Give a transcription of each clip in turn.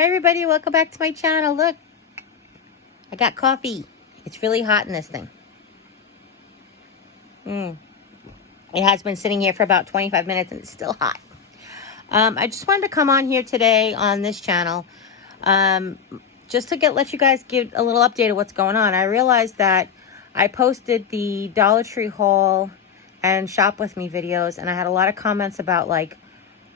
Hi everybody, welcome back to my channel. Look, I got coffee. It's really hot in this thing. It has been sitting here for about 25 minutes and it's still hot. I just wanted to come on here today on this channel just to let you guys give a little update of what's going on. I realized that I posted the Dollar Tree haul and shop with me videos, and I had a lot of comments about like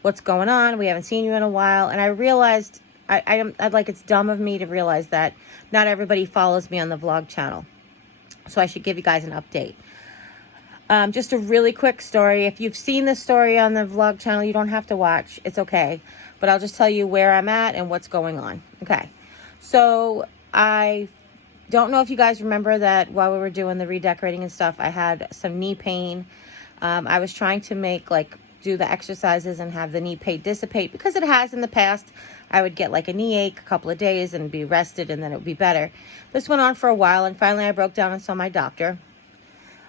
what's going on. We haven't seen you in a while, and I realized I'd like, it's dumb of me to realize that not everybody follows me on the vlog channel, so I should give you guys an update. Just a really quick story. If you've seen this story on the vlog channel, you don't have to watch. It's okay. But I'll just tell you where I'm at and what's going on. Okay. So I don't know if you guys remember that while we were doing the redecorating and stuff, I had some knee pain. I was trying to do the exercises and have the knee pain dissipate, because it has in the past. I would get like a knee ache a couple of days and be rested, and then it would be better. This went on for a while, and finally I broke down and saw my doctor.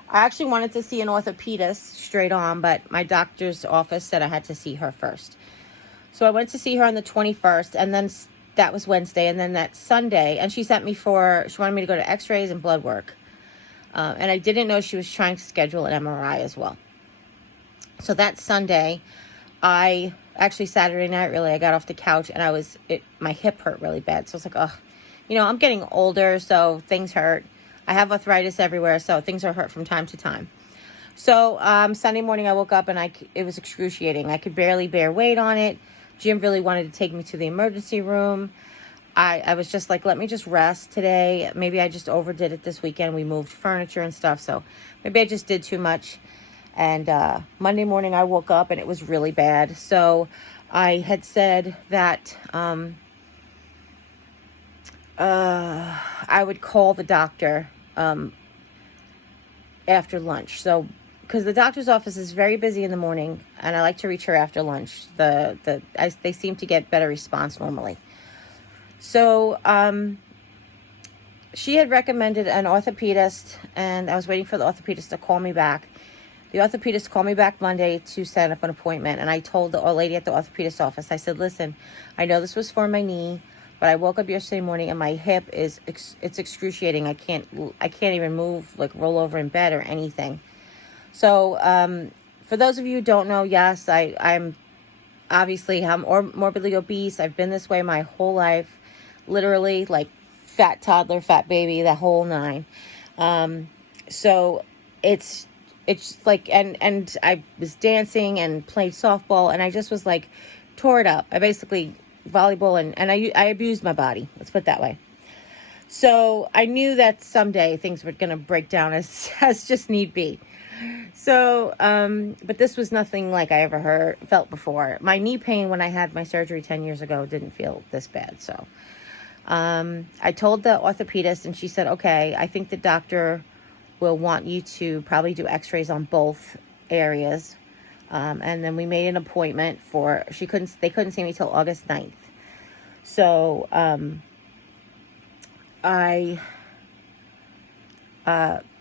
I actually wanted to see an orthopedist straight on, but my doctor's office said I had to see her first. So I went to see her on the 21st, and then that was Wednesday, and then that Sunday, and she wanted me to go to x-rays and blood work. And I didn't know she was trying to schedule an MRI as well. So that Sunday, Saturday night, really, I got off the couch and my hip hurt really bad. So I was like, oh, I'm getting older, so things hurt. I have arthritis everywhere, so things are hurt from time to time. So Sunday morning I woke up and it was excruciating. I could barely bear weight on it. Jim really wanted to take me to the emergency room. I was just like, let me just rest today. Maybe I just overdid it this weekend. We moved furniture and stuff, so maybe I just did too much. And Monday morning I woke up and it was really bad. So I had said that I would call the doctor after lunch. So, because the doctor's office is very busy in the morning, and I like to reach her after lunch. They seem to get better response normally. So she had recommended an orthopedist, and I was waiting for the orthopedist to call me back. The orthopedist called me back Monday to set up an appointment, and I told the lady at the orthopedist office, I said, listen, I know this was for my knee, but I woke up yesterday morning and my hip it's excruciating. I can't even move, like roll over in bed or anything. So for those of you who don't know, yes, I'm morbidly obese. I've been this way my whole life, literally, like fat toddler, fat baby, the whole nine. So it's like, and I was dancing and played softball, and I just was like tore it up. I basically volleyball, and I abused my body. Let's put it that way. So I knew that someday things were going to break down as just need be. So, but this was nothing like I ever felt before. My knee pain when I had my surgery 10 years ago didn't feel this bad. So, I told the orthopedist, and she said, okay, I think the doctor will want you to probably do x-rays on both areas. And then we made an appointment they couldn't see me till August 9th. So, I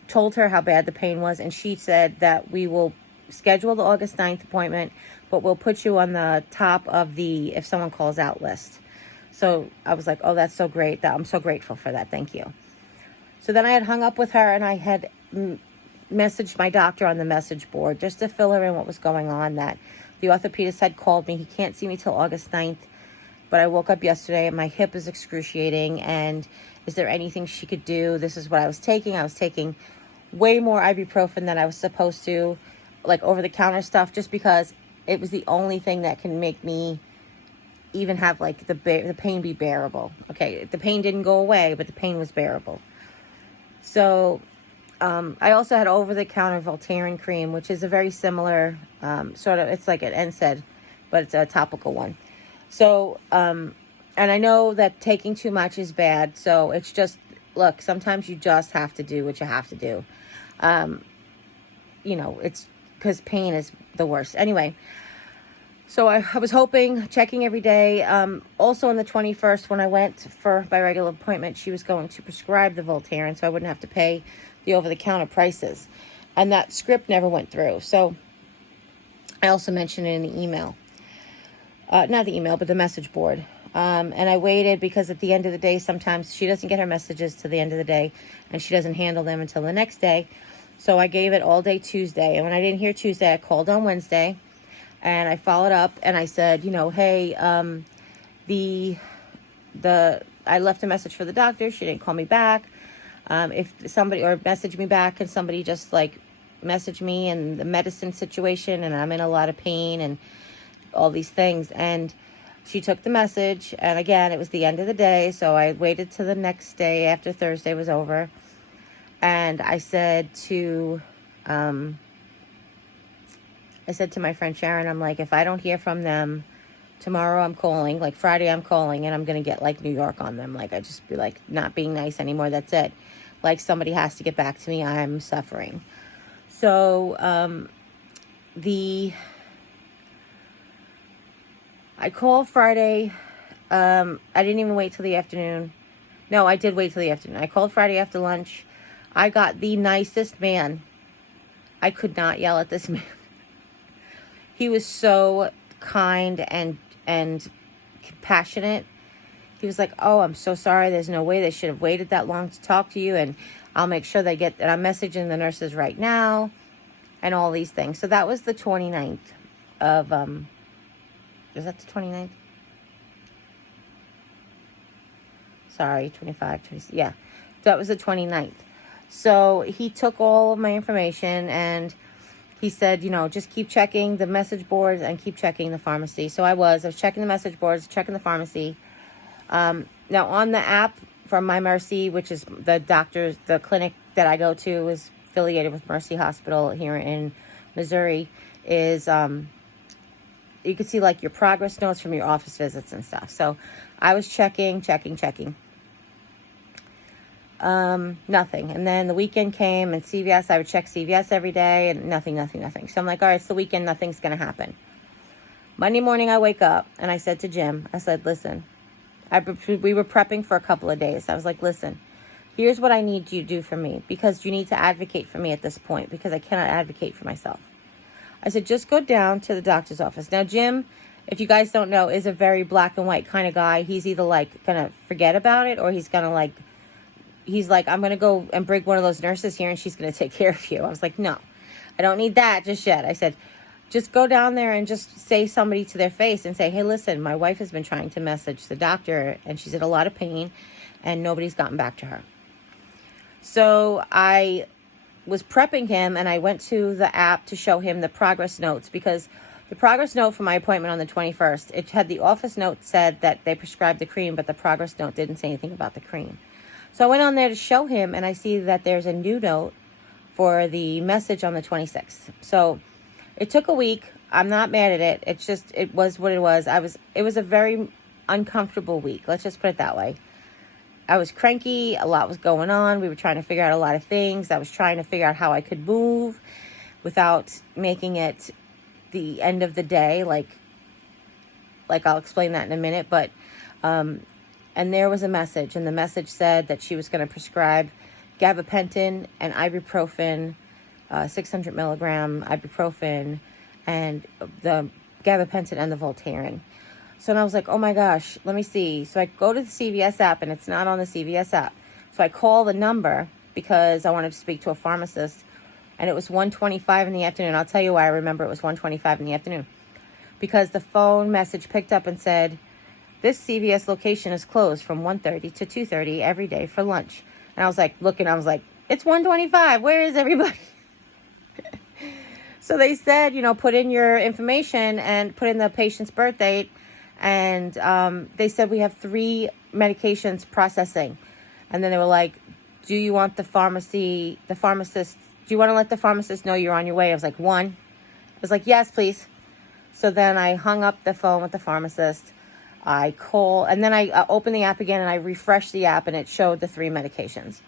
told her how bad the pain was, and she said that we will schedule the August 9th appointment, but we'll put you on the top of the if someone calls out list. So I was like, oh, that's so great. I'm so grateful for that. Thank you. So then I had hung up with her, and I had messaged my doctor on the message board just to fill her in what was going on, that the orthopedist had called me. He can't see me till August 9th, but I woke up yesterday and my hip is excruciating, and is there anything she could do? This is what I was taking. I was taking way more ibuprofen than I was supposed to, like over-the-counter stuff, just because it was the only thing that can make me even have like the pain be bearable. Okay, the pain didn't go away, but the pain was bearable. So I also had over-the-counter Voltaren cream, which is a very similar it's like an NSAID, but it's a topical one. So, and I know that taking too much is bad. So it's just, look, sometimes you just have to do what you have to do. It's because pain is the worst. Anyway, so I was checking every day. Also on the 21st, when I went for my regular appointment, she was going to prescribe the Voltaren, so I wouldn't have to pay the over-the-counter prices. And that script never went through. So I also mentioned it in the email. Not the email, but the message board. And I waited because at the end of the day, sometimes she doesn't get her messages to the end of the day and she doesn't handle them until the next day. So I gave it all day Tuesday. And when I didn't hear Tuesday, I called on Wednesday and I followed up and I said, hey, I left a message for the doctor. She didn't call me back. If somebody, or message me back, and somebody just like message me and the medicine situation, and I'm in a lot of pain and all these things. And she took the message, and again, it was the end of the day, so I waited till the next day after Thursday was over, and I said to my friend Sharon, I'm like, if I don't hear from them tomorrow, I'm calling, like Friday I'm calling, and I'm going to get like New York on them. Like, I just be like, not being nice anymore, that's it. Like, somebody has to get back to me, I'm suffering. So, I called Friday. I didn't even wait till the afternoon. No, I did wait till the afternoon. I called Friday after lunch. I got the nicest man. I could not yell at this man. He was so kind and compassionate. He was like, oh, I'm so sorry. There's no way they should have waited that long to talk to you. And I'll make sure they get that. I'm messaging the nurses right now and all these things. So that was the 29th of, was that the 29th? Sorry, 25, 20, yeah. That was the 29th. So he took all of my information and he said, just keep checking the message boards and keep checking the pharmacy. So I was checking the message boards, checking the pharmacy. Now on the app from My Mercy, which is the clinic that I go to is affiliated with Mercy Hospital here in Missouri, is, you can see like your progress notes from your office visits and stuff. So I was checking. Nothing. And then the weekend came and CVS, I would check CVS every day and nothing. So I'm like, all right, it's the weekend, nothing's going to happen. Monday morning, I wake up and I said to Jim, I said, listen, we were prepping for a couple of days. I was like, listen, here's what I need you to do for me, because you need to advocate for me at this point, because I cannot advocate for myself. I said, just go down to the doctor's office. Now, Jim, if you guys don't know, is a very black and white kind of guy. He's either like going to forget about it or he's going to he's like, I'm going to go and bring one of those nurses here and she's going to take care of you. I was like, no, I don't need that just yet. I said, just go down there and just say somebody to their face and say, hey, listen, my wife has been trying to message the doctor and she's in a lot of pain and nobody's gotten back to her. So I was prepping him and I went to the app to show him the progress notes, because the progress note for my appointment on the 21st, it had the office note said that they prescribed the cream, but the progress note didn't say anything about the cream. So I went on there to show him and I see that there's a new note for the message on the 26th. So it took a week. I'm not mad at it. It's just, it was what it was. It was a very uncomfortable week. Let's just put it that way. I was cranky. A lot was going on. We were trying to figure out a lot of things. I was trying to figure out how I could move without making it the end of the day. Like I'll explain that in a minute. But, and there was a message, and the message said that she was going to prescribe gabapentin and ibuprofen, 600 milligram ibuprofen, and the gabapentin and the Voltaren. So then I was like, oh my gosh, let me see. So I go to the CVS app and it's not on the CVS app. So I call the number because I wanted to speak to a pharmacist, and it was 1:25 in the afternoon. I'll tell you why I remember it was 1:25 in the afternoon. Because the phone message picked up and said, this CVS location is closed from 1:30 to 2:30 every day for lunch. And I was like, looking, I was like, it's 1:25. Where is everybody? So they said, put in your information and put in the patient's birth date. And they said, we have 3 medications processing. And then they were like, do you want do you want to let the pharmacist know you're on your way? I was like, 1. I was like, yes, please. So then I hung up the phone with the pharmacist. I call, and then I opened the app again and I refreshed the app and it showed the 3 medications.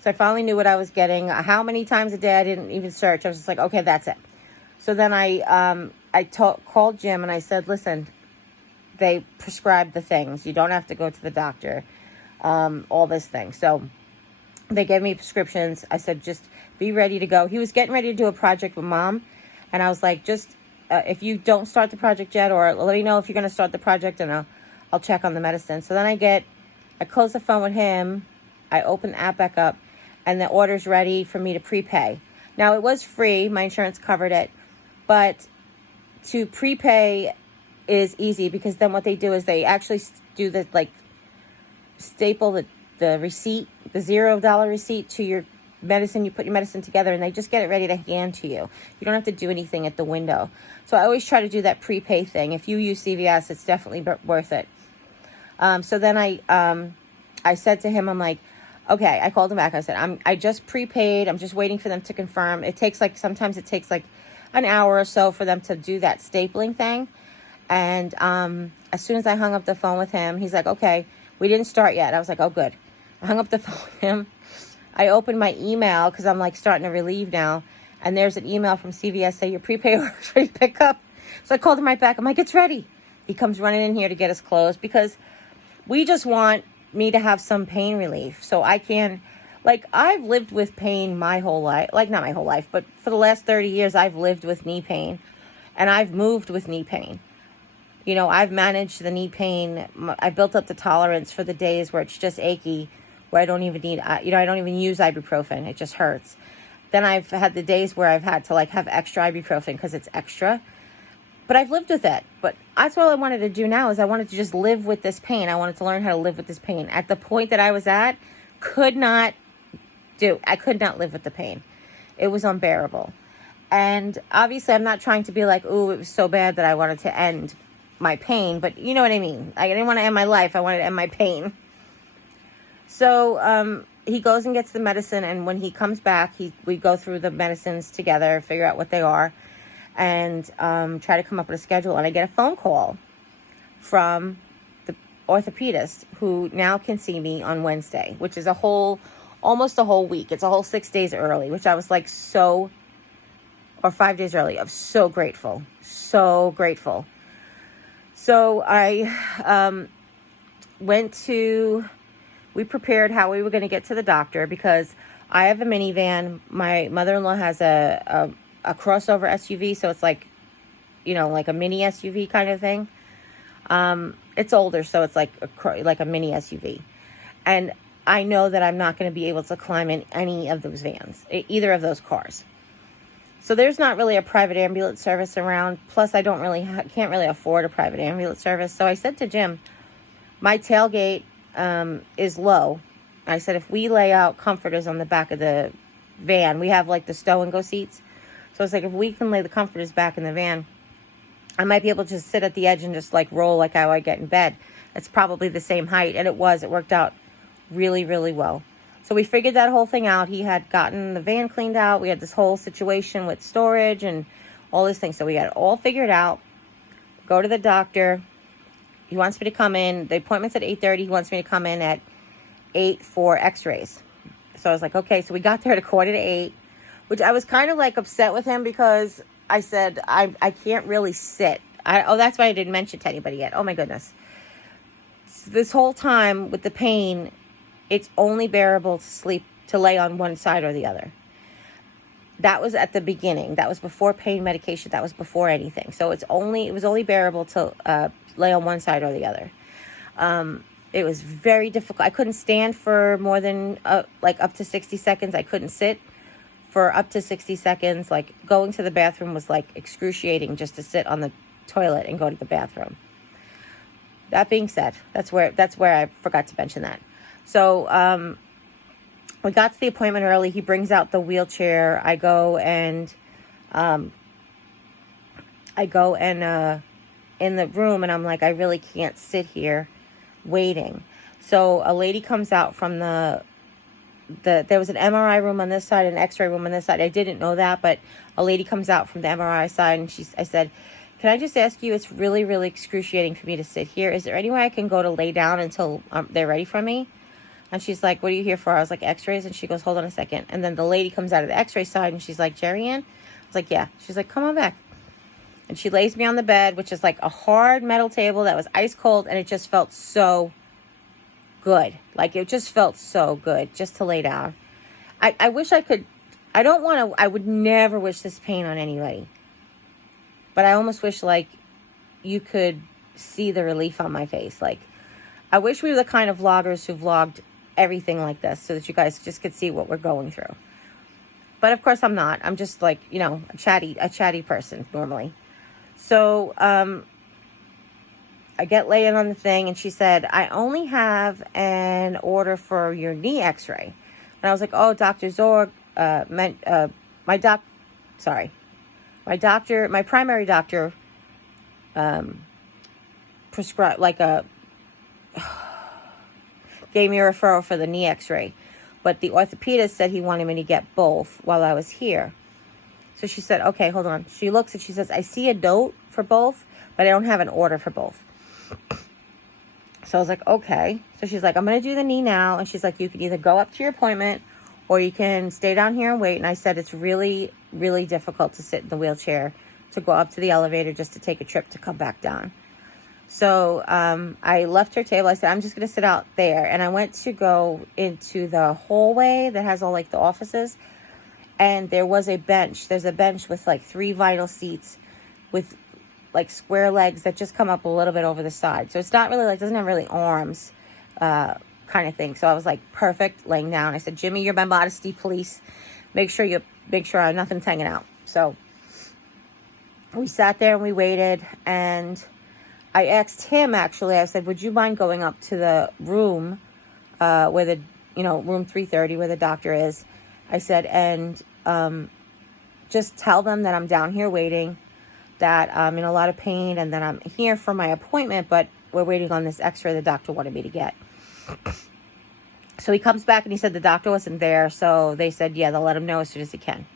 So I finally knew what I was getting. How many times a day? I didn't even search. I was just like, okay, that's it. So then I called Jim and I said, listen, they prescribed the things. You don't have to go to the doctor. All this thing. So they gave me prescriptions. I said, just be ready to go. He was getting ready to do a project with Mom. And I was like, just, if you don't start the project yet, or let me know if you're going to start the project, and I'll check on the medicine. So then I close the phone with him. I open the app back up, and the order's ready for me to prepay. Now, it was free. My insurance covered it. But to prepay is easy, because then what they do is they actually do the, like, staple the receipt, the $0 receipt to your medicine. You put your medicine together, and they just get it ready to hand to you. You don't have to do anything at the window. So I always try to do that prepay thing. If you use CVS, it's definitely worth it. So then I said to him, I'm like, okay, I called him back. I said, I just prepaid. I'm just waiting for them to confirm. Sometimes it takes like an hour or so for them to do that stapling thing. And as soon as I hung up the phone with him, he's like, okay, we didn't start yet. I was like, oh, good. I hung up the phone with him. I opened my email, because I'm like starting to relieve now. And there's an email from CVS saying your prepay order is ready to pick up. So I called him right back. I'm like, it's ready. He comes running in here to get us closed, because we just want me to have some pain relief. So I can, like, I've lived with pain my whole life. Like, not my whole life, but for the last 30 years, I've lived with knee pain. And I've moved with knee pain. You know, I've managed the knee pain. I built up the tolerance for the days where it's just achy, where I don't even need, I don't even use ibuprofen. It just hurts. Then I've had the days where I've had to, like, have extra ibuprofen because it's extra. But I've lived with it. But that's what I wanted to do now, is I wanted to just live with this pain. I wanted to learn how to live with this pain. At the point that I was at, I could not live with the pain. It was unbearable. And obviously I'm not trying to be like, ooh, it was so bad that I wanted to end my pain. But you know what I mean? I didn't want to end my life. I wanted to end my pain. So he goes and gets the medicine, and when he comes back, we go through the medicines together, figure out what they are, and try to come up with a schedule. And I get a phone call from the orthopedist, who now can see me on Wednesday, which is almost a whole week. It's a whole 6 days early, which I was like or 5 days early. I'm so grateful. So grateful. So I we prepared how we were going to get to the doctor, because I have a minivan. My mother-in-law has a crossover SUV, so it's like, like a mini SUV kind of thing. It's older, so it's like a mini SUV. And I know that I'm not going to be able to climb in any of those vans, either of those cars. So there's not really a private ambulance service around. Plus, I can't really afford a private ambulance service. So I said to Jim, my tailgate is low. I said, if we lay out comforters on the back of the van, we have like the stow and go seats. So it's like, if we can lay the comforters back in the van, I might be able to just sit at the edge and just like roll like how I get in bed. It's probably the same height. And it worked out really, really well. So we figured that whole thing out. He had gotten the van cleaned out. We had this whole situation with storage and all this thing. So we got it all figured out. Go to the doctor. He wants me to come in. The appointment's at 8:30. He wants me to come in at 8 for x-rays. So I was like, okay. So we got there at 7:45, which I was kind of like upset with him, because I said, I can't really sit. That's why I didn't mention to anybody yet. Oh my goodness. This whole time with the pain, it's only bearable to lay on one side or the other. That was at the beginning. That was before pain medication. That was before anything. So it was only bearable to lay on one side or the other. It was very difficult. I couldn't stand for more than up to 60 seconds. I couldn't sit for up to 60 seconds. Like, going to the bathroom was like excruciating, just to sit on the toilet and go to the bathroom. That being said, that's where I forgot to mention that. So we got to the appointment early. He brings out the wheelchair. I go and in the room, and I'm like, I really can't sit here waiting. So a lady comes out from there was an MRI room on this side and an X-ray room on this side. I didn't know that, but a lady comes out from the MRI side, and I said, can I just ask you, it's really, really excruciating for me to sit here. Is there any way I can go to lay down until they're ready for me? And she's like, what are you here for? I was like, x-rays. And she goes, hold on a second. And then the lady comes out of the x-ray side, and she's like, Jeri-Ann? I was like, yeah. She's like, come on back. And she lays me on the bed, which is like a hard metal table that was ice cold, and it just felt so good. Like, it just felt so good just to lay down. I wish I could. I would never wish this pain on anybody. But I almost wish, like, you could see the relief on my face. Like, I wish we were the kind of vloggers who vlogged everything like this so that you guys just could see what we're going through. But of course I'm not. I'm just like, you know, a chatty person normally. So, I get laying on the thing, and she said, I only have an order for your knee x-ray. And I was like, oh, Dr. Zorg, my primary doctor, prescribed, gave me a referral for the knee x-ray. But the orthopedist said he wanted me to get both while I was here. So she said, okay, hold on. She looks and she says, I see a note for both, but I don't have an order for both. So I was like, okay. So she's like, I'm going to do the knee now. And she's like, you can either go up to your appointment or you can stay down here and wait. And I said, it's really, really difficult to sit in the wheelchair, to go up to the elevator just to take a trip to come back down. So I left her table. I said, I'm just going to sit out there. And I went to go into the hallway that has all like the offices. And there was a bench. There's a bench with like 3 vital seats with like square legs that just come up a little bit over the side. So it's not really like, doesn't have really arms kind of thing. So I was like, perfect, laying down. I said, Jimmy, you're my modesty police. Make sure nothing's hanging out. So we sat there and we waited, and I asked him, actually, I said, would you mind going up to the room where the, room 330 where the doctor is? I said, and just tell them that I'm down here waiting, that I'm in a lot of pain, and that I'm here for my appointment, but we're waiting on this x-ray the doctor wanted me to get. So he comes back and he said the doctor wasn't there. So they said, yeah, they'll let him know as soon as he can.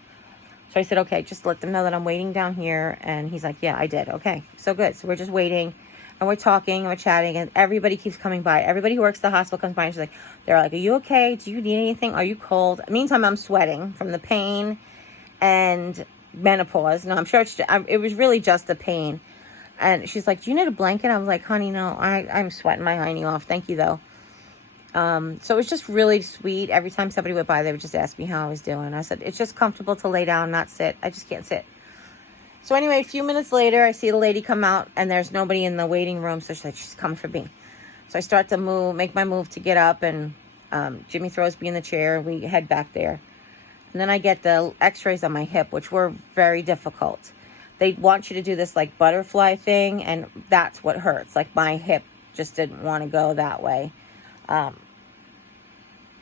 So I said, okay, just let them know that I'm waiting down here. And he's like, yeah, I did. Okay, so good. So we're just waiting, and we're talking, and we're chatting, and everybody keeps coming by. Everybody who works at the hospital comes by, and they're like, are you okay? Do you need anything? Are you cold? Meantime, I'm sweating from the pain and menopause. No, I'm sure it was really just the pain. And she's like, do you need a blanket? I was like, honey, no, I'm sweating my hiney off. Thank you, though. So it was just really sweet. Every time somebody went by, they would just ask me how I was doing. I said, it's just comfortable to lay down, not sit. I just can't sit. So anyway, a few minutes later, I see the lady come out, and there's nobody in the waiting room. So she's like, she's coming for me. So I start to make my move to get up, and Jimmy throws me in the chair, and we head back there. And then I get the x-rays on my hip, which were very difficult. They want you to do this like butterfly thing, and that's what hurts. Like, my hip just didn't want to go that way. My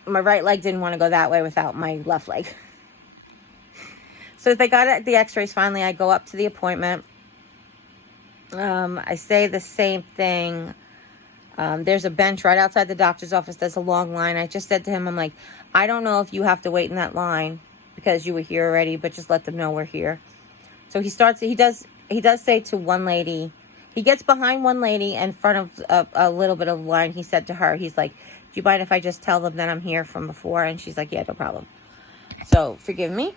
right leg didn't want to go that way without my left leg. So they got the x-rays finally. I go up to the appointment. I say the same thing. There's a bench right outside the doctor's office. There's a long line. I just said to him, I'm like, I don't know if you have to wait in that line because you were here already, but just let them know we're here. So he does say to one lady, he gets behind one lady in front of a little bit of line. He said to her, he's like, do you mind if I just tell them that I'm here from before? And she's like, yeah, no problem. So forgive me.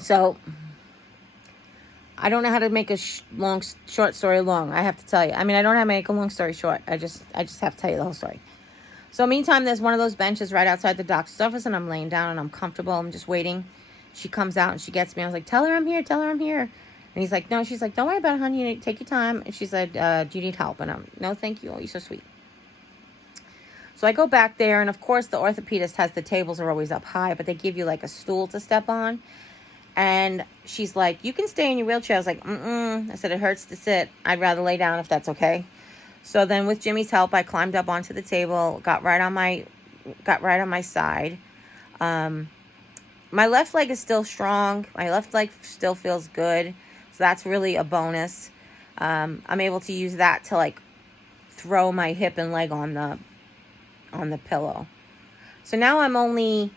So I don't know how to make a short story long. I have to tell you. I mean, I don't know how to make a long story short. I just have to tell you the whole story. So meantime, there's one of those benches right outside the doctor's office, and I'm laying down, and I'm comfortable. I'm just waiting. She comes out, and she gets me. I was like, tell her I'm here. Tell her I'm here. And he's like, no. She's like, don't worry about it, honey. Take your time. And she said, do you need help? And I'm, no, thank you. Oh, you're so sweet. So I go back there, and of course, the orthopedist has the tables are always up high, but they give you like a stool to step on. And she's like, you can stay in your wheelchair. I was like, I said, it hurts to sit. I'd rather lay down if that's okay. So then with Jimmy's help, I climbed up onto the table, got right on my side. My left leg is still strong. My left leg still feels good. So that's really a bonus. I'm able to use that to like throw my hip and leg on the pillow. So now I'm only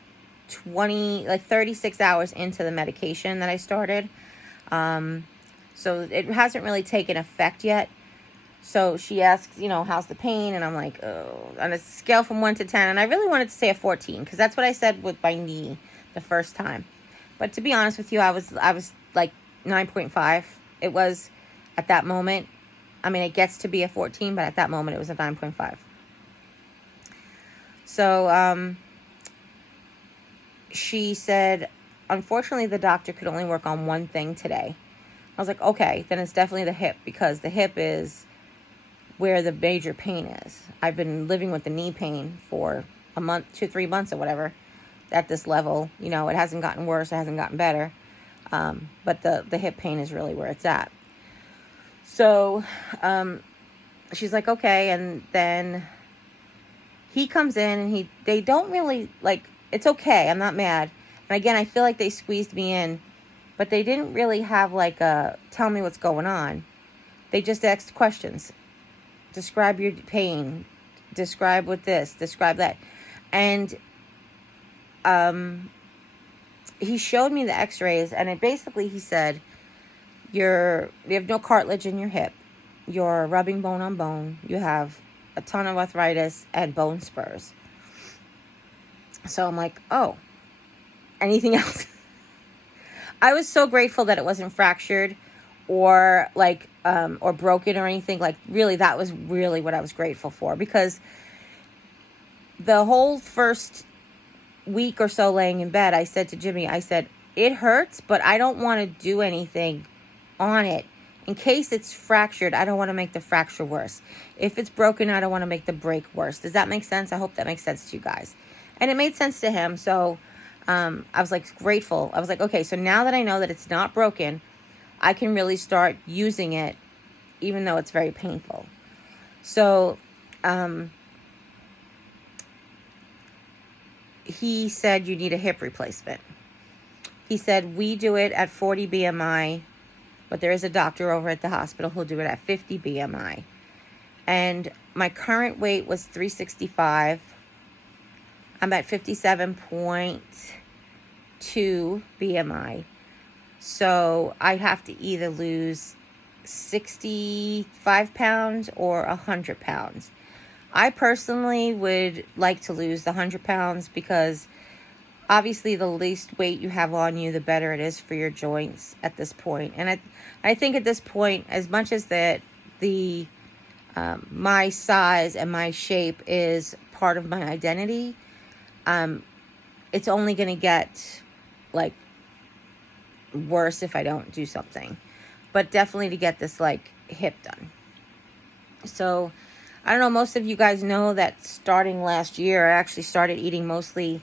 36 hours into the medication that I started. So it hasn't really taken effect yet. So she asks, how's the pain? And I'm like, oh, on a scale from 1 to 10. And I really wanted to say a 14 because that's what I said with my knee the first time. But to be honest with you, I was like 9.5. It was at that moment. I mean, it gets to be a 14, but at that moment it was a 9.5. So, she said, unfortunately, the doctor could only work on one thing today. I was like, okay, then it's definitely the hip, because the hip is where the major pain is. I've been living with the knee pain for a month, 2-3 months or whatever at this level. You know, it hasn't gotten worse. It hasn't gotten better. But the hip pain is really where it's at. So she's like, okay. And then he comes in and they don't really, like, it's okay. I'm not mad. And again, I feel like they squeezed me in, but they didn't really have like tell me what's going on. They just asked questions. Describe your pain. Describe with this. Describe that. And he showed me the x-rays, and he said, you have no cartilage in your hip. You're rubbing bone on bone. You have a ton of arthritis and bone spurs. So I'm like, oh, anything else? I was so grateful that it wasn't fractured or like, or broken or anything. Like, really, that was really what I was grateful for, because the whole first week or so laying in bed, I said to Jimmy, I said, it hurts, but I don't want to do anything on it. In case it's fractured, I don't want to make the fracture worse. If it's broken, I don't want to make the break worse. Does that make sense? I hope that makes sense to you guys. And it made sense to him. So I was like grateful. I was like, okay, so now that I know that it's not broken, I can really start using it, even though it's very painful. So he said, you need a hip replacement. He said, we do it at 40 BMI, but there is a doctor over at the hospital who'll do it at 50 BMI. And my current weight was 365. I'm at 57.2 BMI. So I have to either lose 65 pounds or 100 pounds. I personally would like to lose the 100 pounds, because obviously the least weight you have on you, the better it is for your joints at this point. And I think at this point, as much as that my size and my shape is part of my identity, it's only going to get like worse if I don't do something. But definitely to get this like hip done. So I don't know, most of you guys know that starting last year, I actually started eating mostly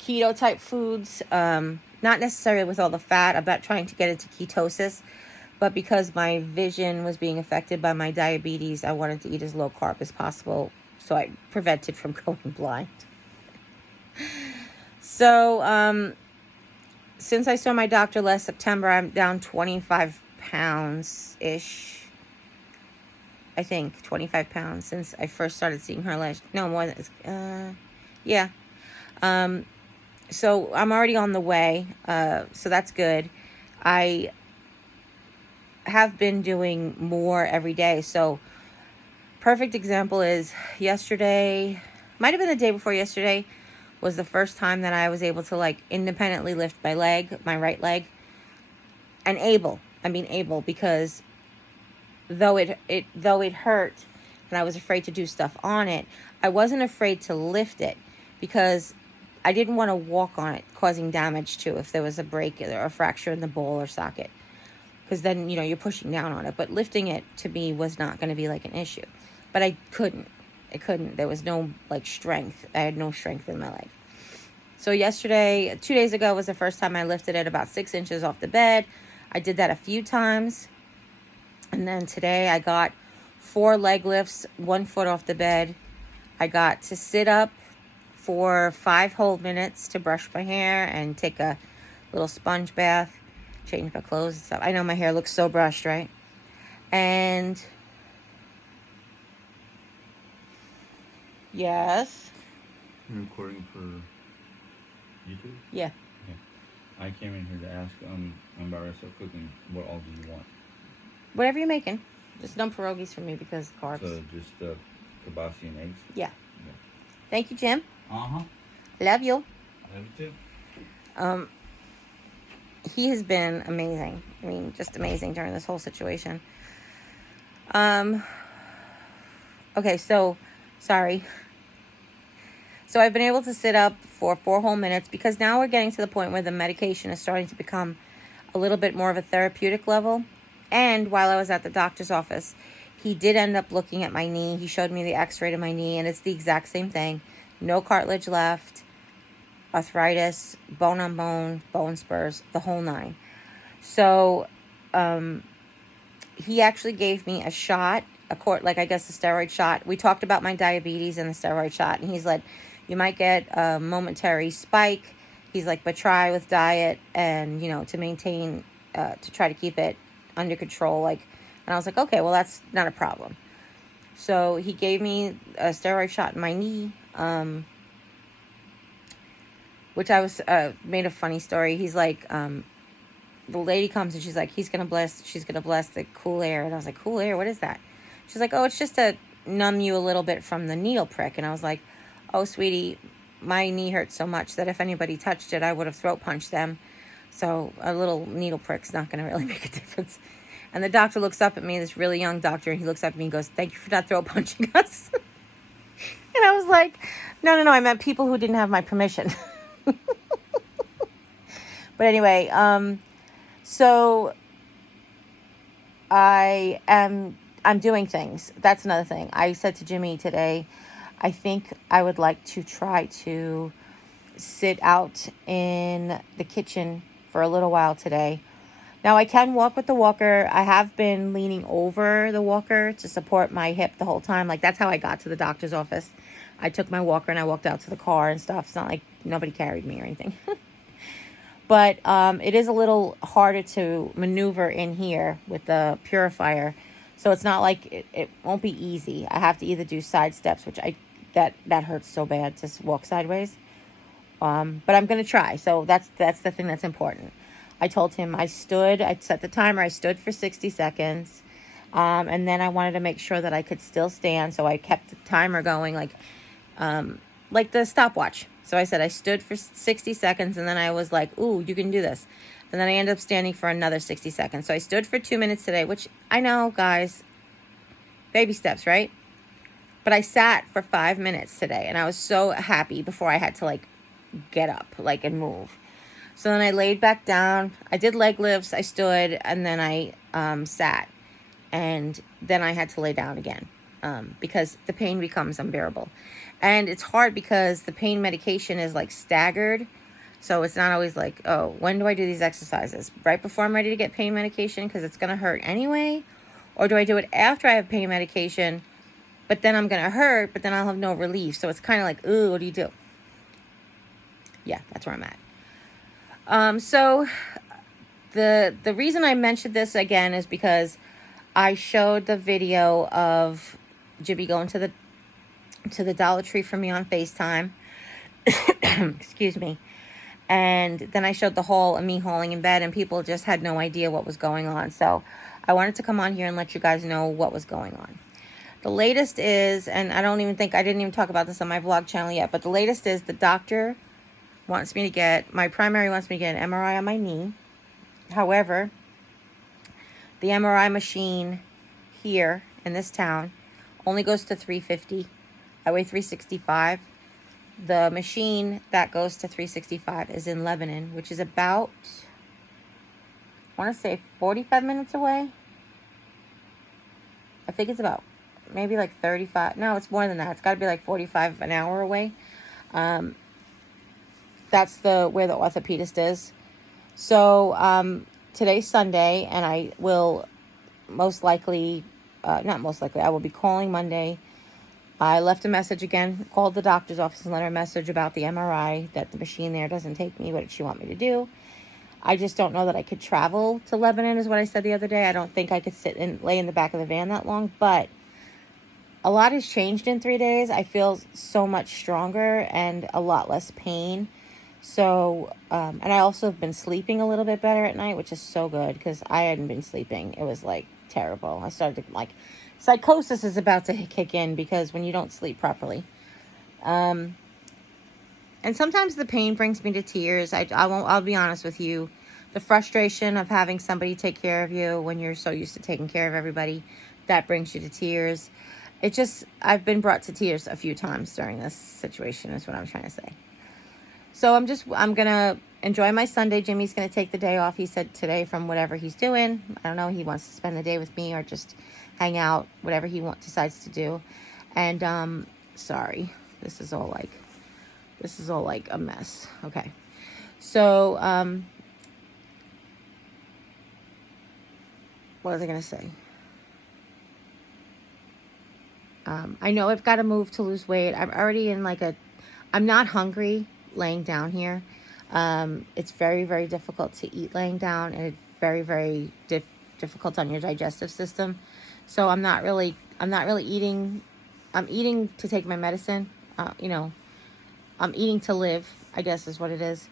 keto type foods, not necessarily with all the fat. I'm not trying to get into ketosis, but because my vision was being affected by my diabetes, I wanted to eat as low carb as possible, so I prevented from going blind. So since I saw my doctor last September, I'm down 25 pounds ish. I think 25 pounds since I first started seeing her more than yeah. So I'm already on the way, so that's good. I have been doing more every day. So perfect example is yesterday, might have been the day before yesterday, was the first time that I was able to like independently lift my leg, my right leg. And able, because though it hurt and I was afraid to do stuff on it, I wasn't afraid to lift it, because I didn't want to walk on it, causing damage to if there was a break or a fracture in the ball or socket, because then, you know, you're pushing down on it. But lifting it to me was not going to be like an issue. But I couldn't. There was no like strength. I had no strength in my leg. So yesterday, 2 days ago, was the first time I lifted it about 6 inches off the bed. I did that a few times. And then today I got 4 leg lifts, 1 foot off the bed. I got to sit up for 5 whole minutes to brush my hair and take a little sponge bath, change my clothes and stuff. I know my hair looks so brushed, right? And yes. You're recording for YouTube? Yeah. I came in here to ask about rest of cooking. What all do you want? Whatever you're making. Just no pierogies for me because carbs. So just kibasi and eggs? Yeah. Thank you, Jim. Uh-huh. Love you. I love you too. He has been amazing. I mean, just amazing during this whole situation. Okay, so, sorry. So I've been able to sit up for 4 whole minutes because now we're getting to the point where the medication is starting to become a little bit more of a therapeutic level. And while I was at the doctor's office, he did end up looking at my knee. He showed me the x-ray of my knee, and it's the exact same thing. No cartilage left, arthritis, bone on bone, bone spurs, the whole nine. So he actually gave me a shot, I guess the steroid shot. We talked about my diabetes and the steroid shot, and he's like, you might get a momentary spike. He's like, but try with diet and, to maintain, to try to keep it under control. And I was like, okay, well, that's not a problem. So he gave me a steroid shot in my knee, which I was, made a funny story. He's like, the lady comes and she's like, she's going to bless the cool air. And I was like, cool air? What is that? She's like, oh, it's just to numb you a little bit from the needle prick. And I was like, oh, sweetie, my knee hurts so much that if anybody touched it, I would have throat punched them. So a little needle prick's not going to really make a difference. And the doctor looks up at me, this really young doctor, and he looks up at me and goes, thank you for not throat punching us. And I was like, no, I meant people who didn't have my permission. But anyway, so I'm doing things. That's another thing. I said to Jimmy today, I think I would like to try to sit out in the kitchen for a little while today. Now, I can walk with the walker. I have been leaning over the walker to support my hip the whole time. That's how I got to the doctor's office. I took my walker and I walked out to the car and stuff. It's not like nobody carried me or anything. But it is a little harder to maneuver in here with the purifier. So it's not like it won't be easy. I have to either do side steps, which that hurts so bad to walk sideways. But I'm going to try. So that's the thing that's important. I told him I set the timer. I stood for 60 seconds. And then I wanted to make sure that I could still stand. So I kept the timer going like the stopwatch. So I said I stood for 60 seconds and then I was like, ooh, you can do this. And then I ended up standing for another 60 seconds. So I stood for 2 minutes today, which I know, guys, baby steps, right? But I sat for 5 minutes today and I was so happy before I had to get up, and move. So then I laid back down. I did leg lifts. I stood and then I sat. And then I had to lay down again because the pain becomes unbearable. And it's hard because the pain medication is staggered. So it's not always oh, when do I do these exercises? Right before I'm ready to get pain medication because it's going to hurt anyway? Or do I do it after I have pain medication, but then I'm going to hurt, but then I'll have no relief? So it's kind of ooh, what do you do? Yeah, that's where I'm at. So the reason I mentioned this again is because I showed the video of Jibby going to the Dollar Tree for me on FaceTime. Excuse me. And then I showed the haul of me hauling in bed and people just had no idea what was going on. So I wanted to come on here and let you guys know what was going on. The latest is, and I didn't even talk about this on my vlog channel yet, but the latest is the doctor my primary wants me to get an MRI on my knee. However, the MRI machine here in this town only goes to 350. I weigh 365. The machine that goes to 365 is in Lebanon, which is about, I want to say 45 minutes away. I think it's about maybe 35. No, it's more than that. It's got to be 45 an hour away. That's where the orthopedist is. So today's Sunday, and I will I will be calling Monday. I left a message again, called the doctor's office and left her a message about the MRI, that the machine there doesn't take me. What did she want me to do? I just don't know that I could travel to Lebanon, is what I said the other day. I don't think I could sit and lay in the back of the van that long, but a lot has changed in 3 days. I feel so much stronger and a lot less pain. So, and I also have been sleeping a little bit better at night, which is so good because I hadn't been sleeping. It was terrible. I started to psychosis is about to kick in because when you don't sleep properly. And sometimes the pain brings me to tears. I'll be honest with you. The frustration of having somebody take care of you when you're so used to taking care of everybody, that brings you to tears. I've been brought to tears a few times during this situation is what I'm trying to say. So I'm going to enjoy my Sunday. Jimmy's going to take the day off, he said today, from whatever he's doing. I don't know. He wants to spend the day with me or just hang out, whatever he decides to do. And, sorry, this is all like a mess. Okay. So, what was I going to say? I know I've got to move to lose weight. I'm already in I'm not hungry laying down here. It's very, very difficult to eat laying down, and it's very, very difficult on your digestive system. So I'm not really eating. I'm eating to take my medicine. I'm eating to live, I guess is what it is.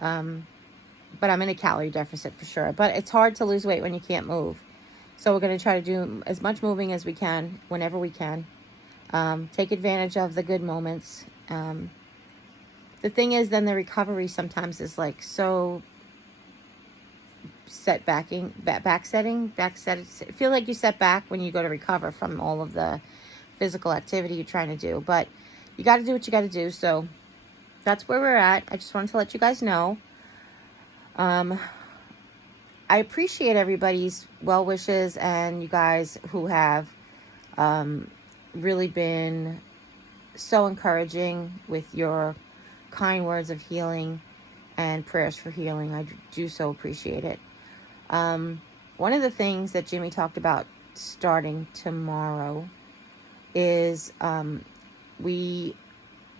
But I'm in a calorie deficit for sure. But it's hard to lose weight when you can't move. So we're going to try to do as much moving as we can whenever we can. Take advantage of the good moments. The thing is, then the recovery sometimes is so backsetting. I feel like you set back when you go to recover from all of the physical activity you're trying to do. But you got to do what you got to do. So that's where we're at. I just wanted to let you guys know. I appreciate everybody's well wishes and you guys who have really been so encouraging with your kind words of healing and prayers for healing. I do so appreciate it. One of the things that Jimmy talked about starting tomorrow is we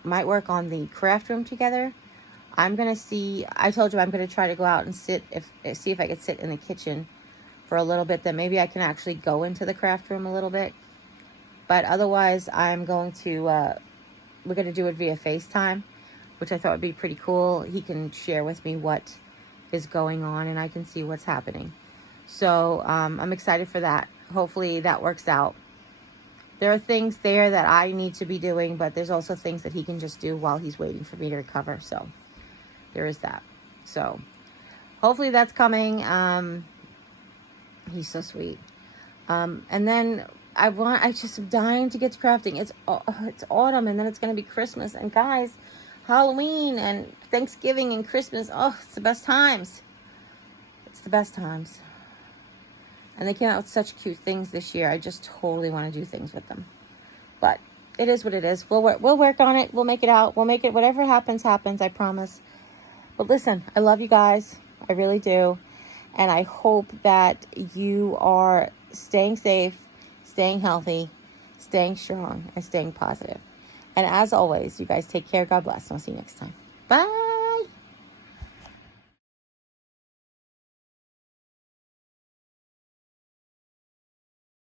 might work on the craft room together. I told you I'm going to try to go out and see if I could sit in the kitchen for a little bit. Then maybe I can actually go into the craft room a little bit. But otherwise, we're going to do it via FaceTime, which I thought would be pretty cool. He can share with me what is going on and I can see what's happening. So I'm excited for that. Hopefully that works out. There are things there that I need to be doing, but there's also things that he can just do while he's waiting for me to recover. So there is that. So hopefully that's coming. He's so sweet. And then I just am dying to get to crafting. It's autumn and then it's going to be Christmas. And guys, Halloween and Thanksgiving and Christmas. Oh, it's the best times. It's the best times. And they came out with such cute things this year. I just totally want to do things with them. But it is what it is. We'll work on it. We'll make it out. We'll make it. Whatever happens, I promise. But listen, I love you guys. I really do. And I hope that you are staying safe, staying healthy, staying strong, and staying positive. And as always, you guys take care. God bless. And I'll see you next time. Bye.